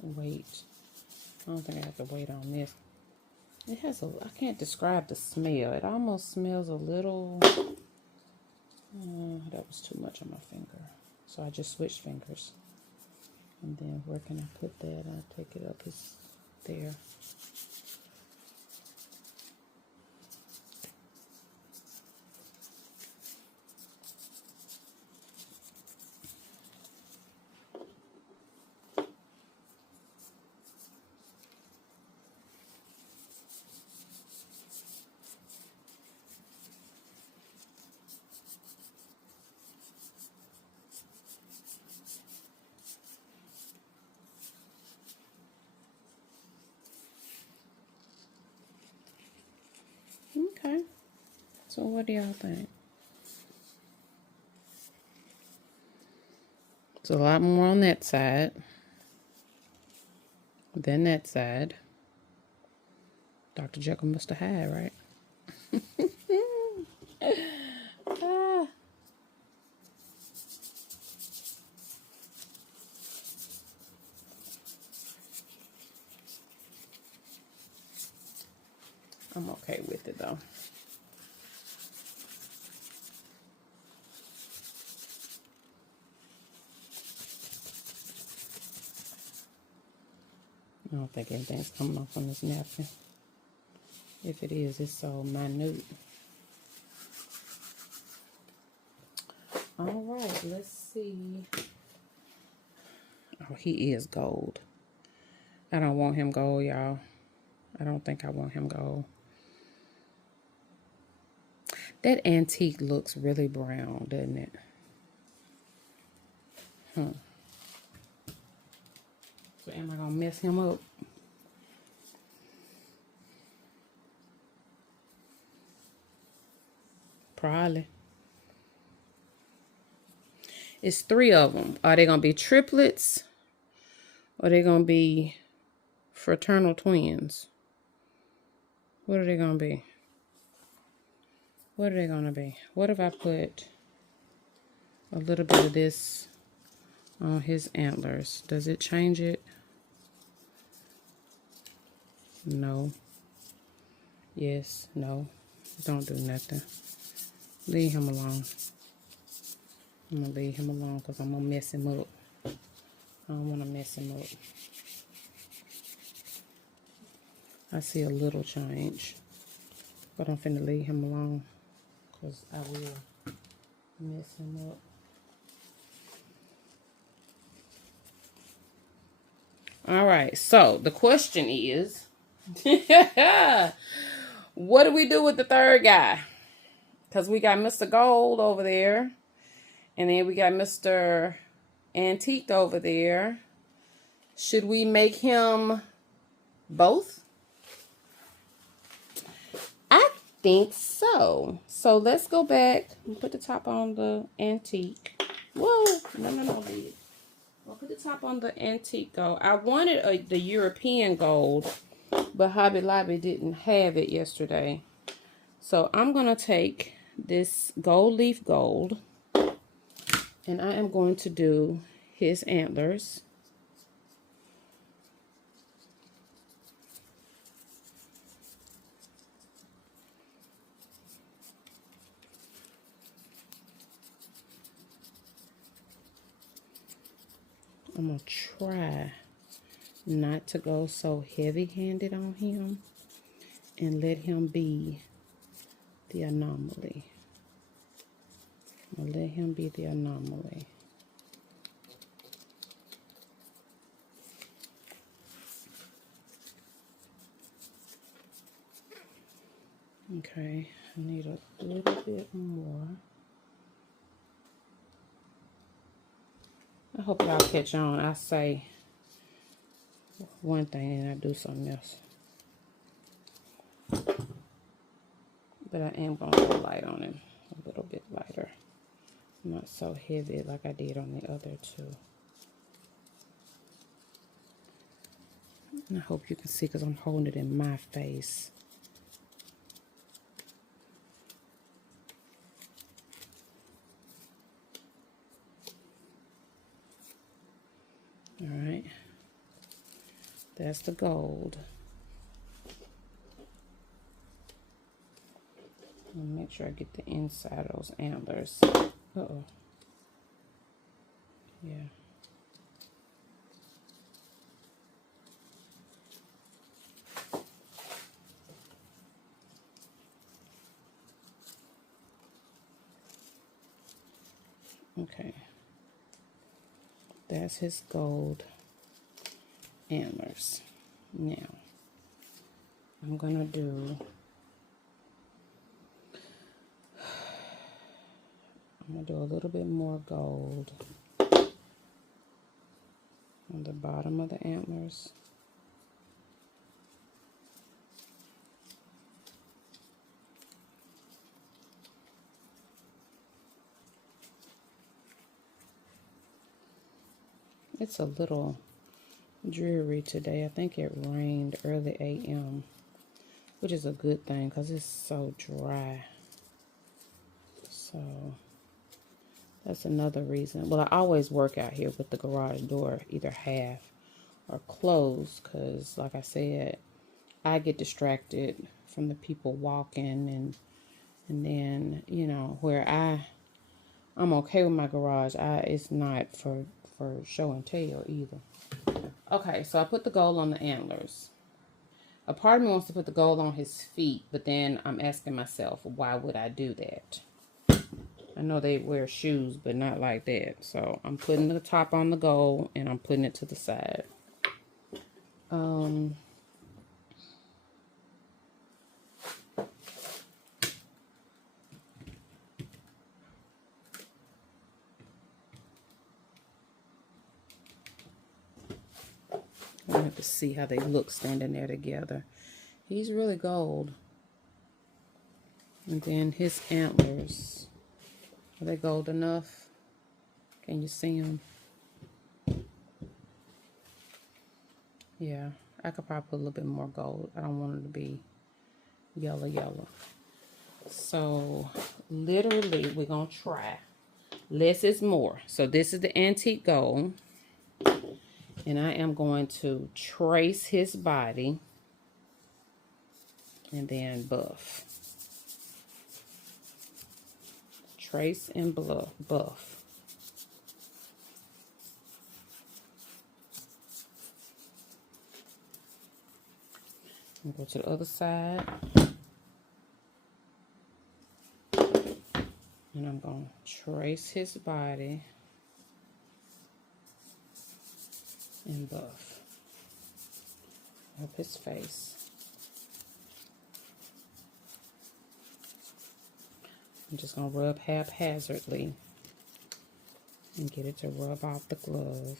wait. I don't think I have to wait on this. It has a, I can't describe the smell. It almost smells a little, that was too much on my finger. So I just switched fingers. And then where can I put that? I'll take it up, it's there. Okay. So what do y'all think? It's a lot more on that side than that side. Dr. Jekyll, Mr. Hyde, right? Ah. I'm okay with it though. I don't think anything's coming off on this napkin. If it is, it's so minute. All right, let's see. Oh, he is gold. I don't want him gold, y'all. I don't think I want him gold. That antique looks really brown, doesn't it? So am I gonna mess him up? Probably. It's 3 of them. Are they gonna be triplets? Or are they gonna be fraternal twins? What are they gonna be? What are they gonna be? What if I put a little bit of this on his antlers? Does it change it? No. Yes. No. Don't do nothing. Leave him alone. I'm gonna leave him alone because I'm gonna mess him up. I don't want to mess him up. I see a little change, but I'm finna leave him alone because I will mess him up. All right, so the question is, what do we do with the third guy? Because we got Mr. Gold over there, and then we got Mr. Antique over there. Should we make him both? I think so. So let's go back and put the top on the antique. Whoa, no, lid. I'll put the top on the antique gold. I wanted the European gold, but Hobby Lobby didn't have it yesterday. So I'm going to take this gold leaf gold, and I am going to do his antlers. I'm going to try not to go so heavy-handed on him and let him be the anomaly. I'm going to let him be the anomaly. Okay, I need a little bit more. I hope y'all catch on. I say one thing and I do something else. But I am going to go light on him. A little bit lighter. Not so heavy like I did on the other two. And I hope you can see because I'm holding it in my face. All right. That's the gold. I'll make sure I get the inside of those antlers. Uh-oh. Yeah. Okay. That's his gold antlers. Now, I'm gonna do a little bit more gold on the bottom of the antlers. It's a little dreary today. I think it rained early a.m., which is a good thing because it's so dry. So that's another reason. Well, I always work out here with the garage door either half or closed because, like I said, I get distracted from the people walking, and then, you know, where I'm okay with my garage. It's not for show and tell either. Okay, so I put the gold on the antlers. A part of me wants to put the gold on his feet, but then I'm asking myself, why would I do that? I know they wear shoes, but not like that. So I'm putting the top on the gold, and I'm putting it to the side. have to see how they look standing there together. He's really gold. And then his antlers. Are they gold enough? Can you see them? Yeah, I could probably put a little bit more gold. I don't want it to be yellow, yellow. So, literally, we're going to try. Less is more. So, this is the antique gold. And I am going to trace his body. And then buff. Trace and buff. I'll go to the other side. And I'm going to trace his body and buff up his face. I'm just going to rub haphazardly and get it to rub off the glove.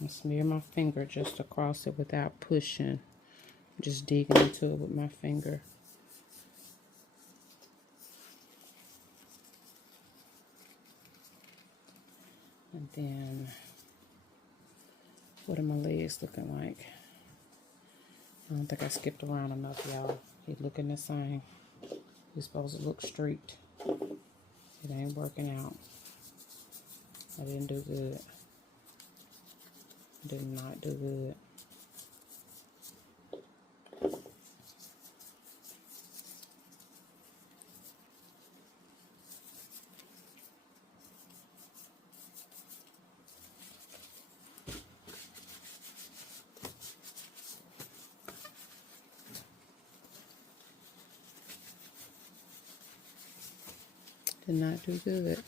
I smear my finger just across it without pushing. Just digging into it with my finger. And then, what are my legs looking like? I don't think I skipped around enough, y'all. He looking the same. He's supposed to look streaked. It ain't working out. I didn't do good. Did not do good. Did not do good.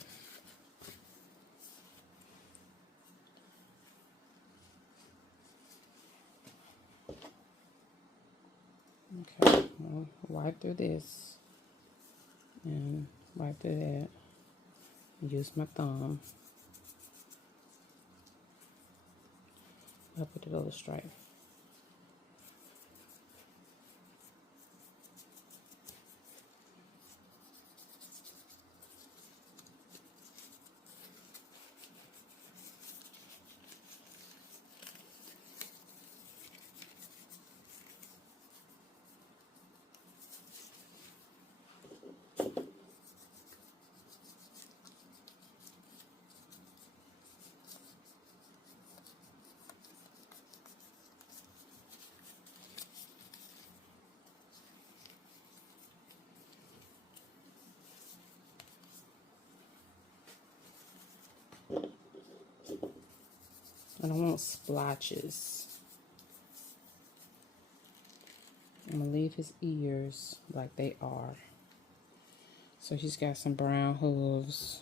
Okay, well, wipe through this and wipe through that. Use my thumb. I'll put the other stripe. I don't want splotches. I'm going to leave his ears like they are. So he's got some brown hooves.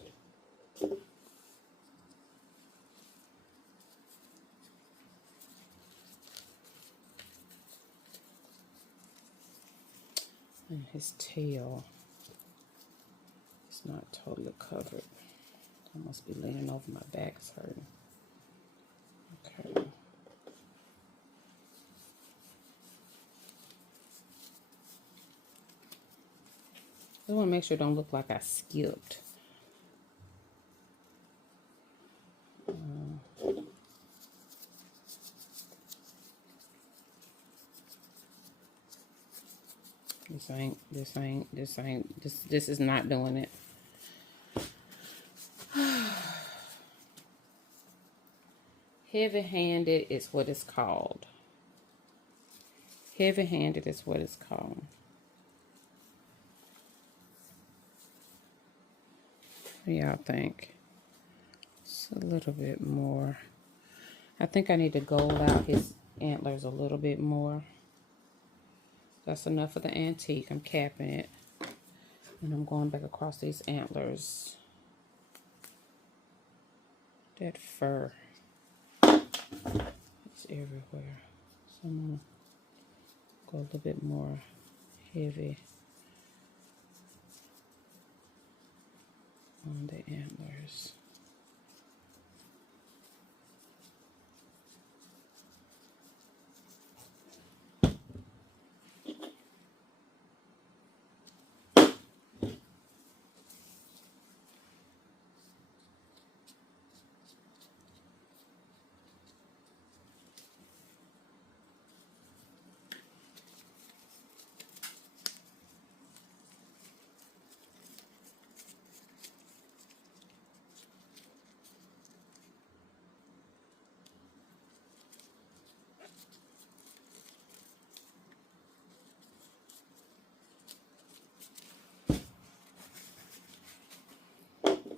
And his tail is not totally covered. I must be leaning over, my back is hurting. Okay. I want to make sure it don't look like I skipped. This is not doing it. Heavy-handed is what it's called. Heavy-handed is what it's called. What do y'all think? It's a little bit more. I think I need to gold out his antlers a little bit more. That's enough of the antique. I'm capping it. And I'm going back across these antlers. That fur is everywhere. So I'm going to go a little bit more heavy on the antlers.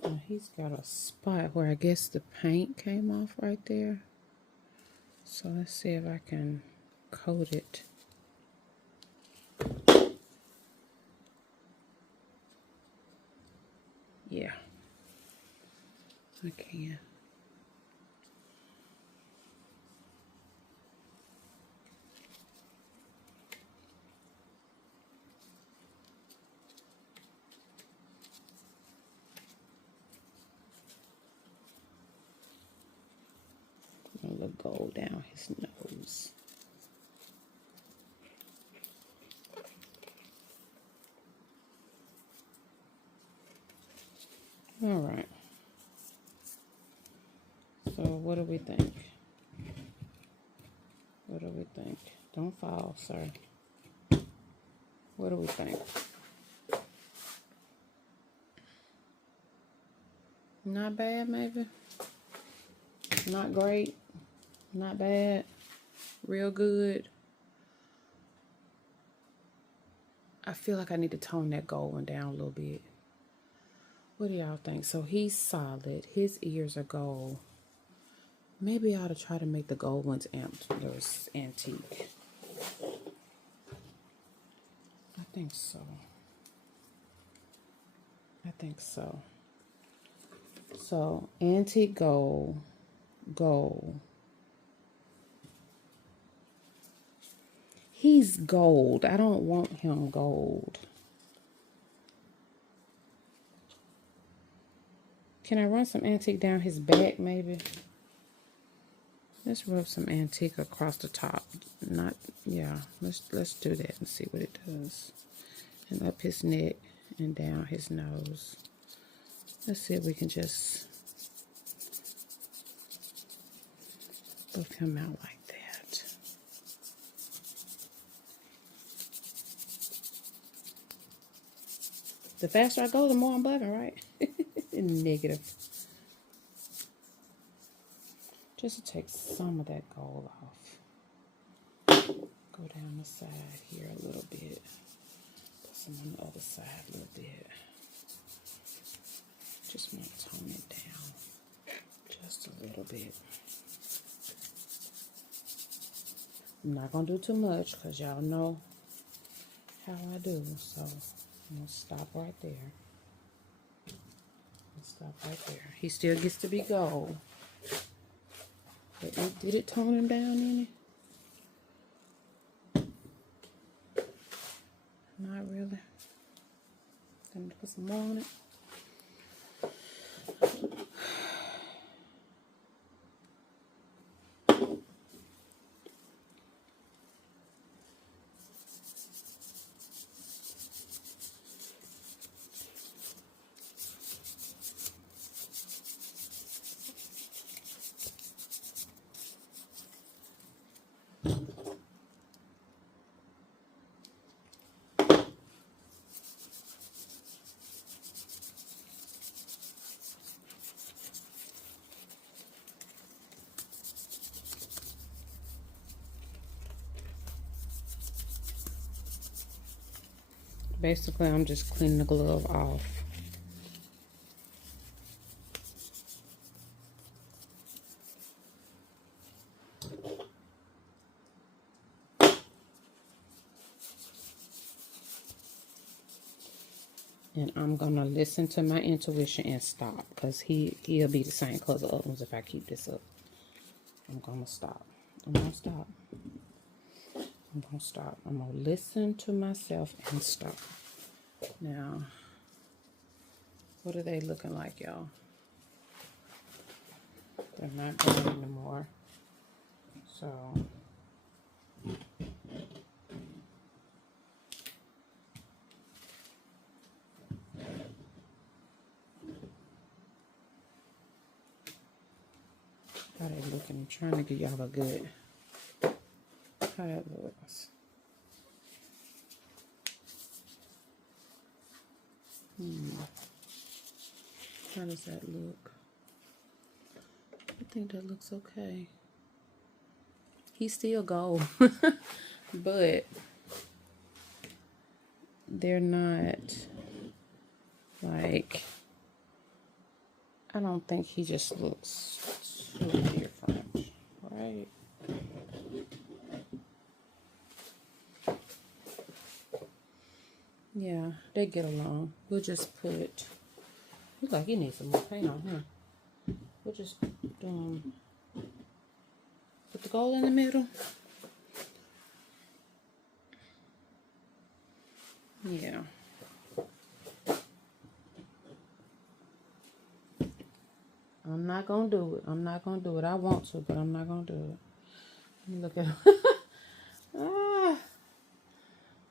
Now he's got a spot where I guess the paint came off right there. So let's see if I can coat it. Yeah, I can. A little gold down his nose. All right. So what do we think? What do we think? Don't fall, sir. What do we think? Not bad, maybe. Not great. Not bad. Real good. I feel like I need to tone that gold one down a little bit. What do y'all think? So he's solid. His ears are gold. Maybe I ought to try to make the gold ones antique. I think so. I think so. So antique gold. Gold. He's gold. I don't want him gold. Can I run some antique down his back, maybe? Let's rub some antique across the top. Not, yeah. Let's do that and see what it does. And up his neck and down his nose. Let's see if we can just buff him out like that. The faster I go, the more I'm bugging, right? Negative. Just to take some of that gold off. Go down the side here a little bit. Put some on the other side a little bit. Just want to tone it down just a little bit. I'm not going to do too much because y'all know how I do. So I'm going to stop right there. Stop right there. He still gets to be gold. But did it tone him down any? Not really. Let me put some more on it. Basically, I'm just cleaning the glove off. And I'm going to listen to my intuition and stop. Because he'll be the same color as the other ones if I keep this up. I'm going to stop. I'm going to stop. I'm going to stop. I'm going to listen to myself and stop. Now, what are they looking like, y'all? They're not going anymore. So, how they looking? I'm trying to give y'all a good, how that looks. How does that look? I think that looks okay. He's still gold, but they're not like, I don't think he just looks too different, right? Yeah, they get along. We'll just put, looks like he needs some more paint on him. We'll just put the gold in the middle. Yeah. I'm not going to do it. I'm not going to do it. I want to, but I'm not going to do it. Let me look at him.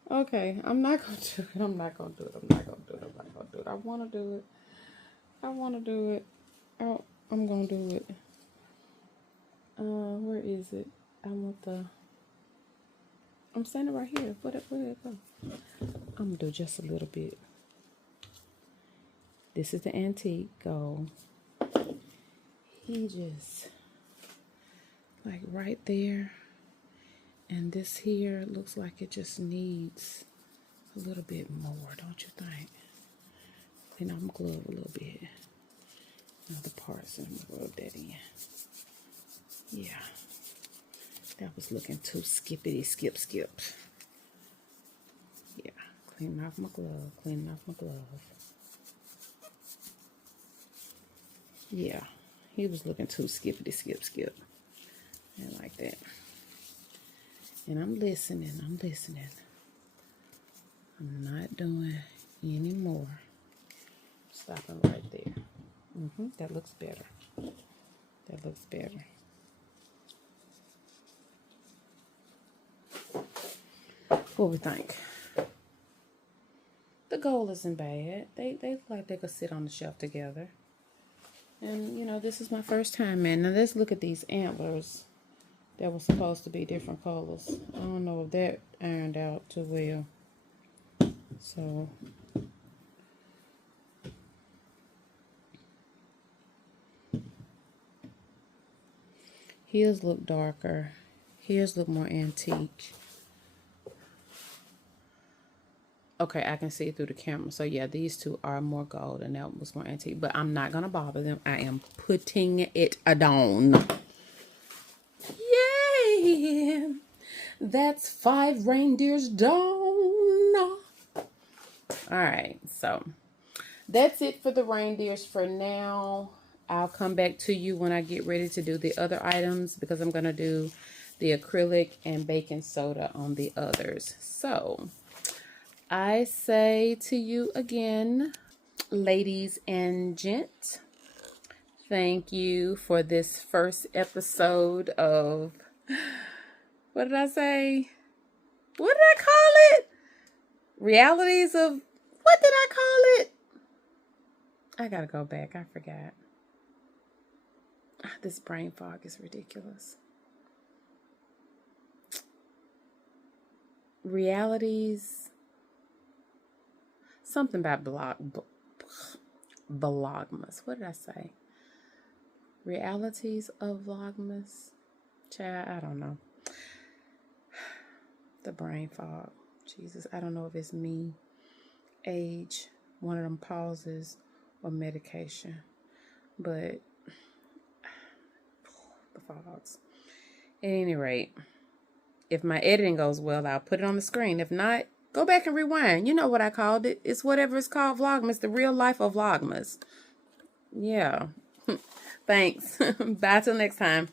Okay. I'm not going to do it. I'm not going to do it. I'm not going to do it. I'm not going to do it. I want to do it. I want to do it. Oh, I'm going to do it. Where is it? I want the... I'm standing right here. Where did it go? I'm going to do just a little bit. This is the antique gold. He just, like right there. And this here looks like it just needs a little bit more, don't you think? Clean off my glove a little bit. Other parts, and rub that in. Yeah. That was looking too skippity skip. Yeah. Clean off my glove. Clean off my glove. Yeah. He was looking too skippity skip. And like that. And I'm listening. I'm not doing any more. Stopping right there. That looks better. That looks better. What we think? The gold isn't bad. They look like they could sit on the shelf together. And, you know, this is my first time, man. Now, let's look at these antlers that were supposed to be different colors. I don't know if that ironed out too well. So, his look darker. His look more antique. Okay, I can see it through the camera. So, yeah, these two are more gold and that was more antique. But I'm not going to bother them. I am putting it down. Yay! That's 5 reindeers down. All right, so that's it for the reindeers for now. I'll come back to you when I get ready to do the other items because I'm going to do the acrylic and baking soda on the others. So, I say to you again, ladies and gents, thank you for this first episode of, what did I say? What did I call it? Realities of, what did I call it? I gotta go back. I forgot. This brain fog is ridiculous. Realities, something about Vlogmas. What did I say? Realities of Vlogmas. Child, I don't know. The brain fog. Jesus, I don't know if it's me, age, one of them pauses, or medication. But the fogs. At any rate, if my editing goes well, I'll put it on the screen. If not, Go back and rewind. You know what I called it. It's whatever it's called, Vlogmas. The real life of Vlogmas. Yeah. Thanks. Bye till next time.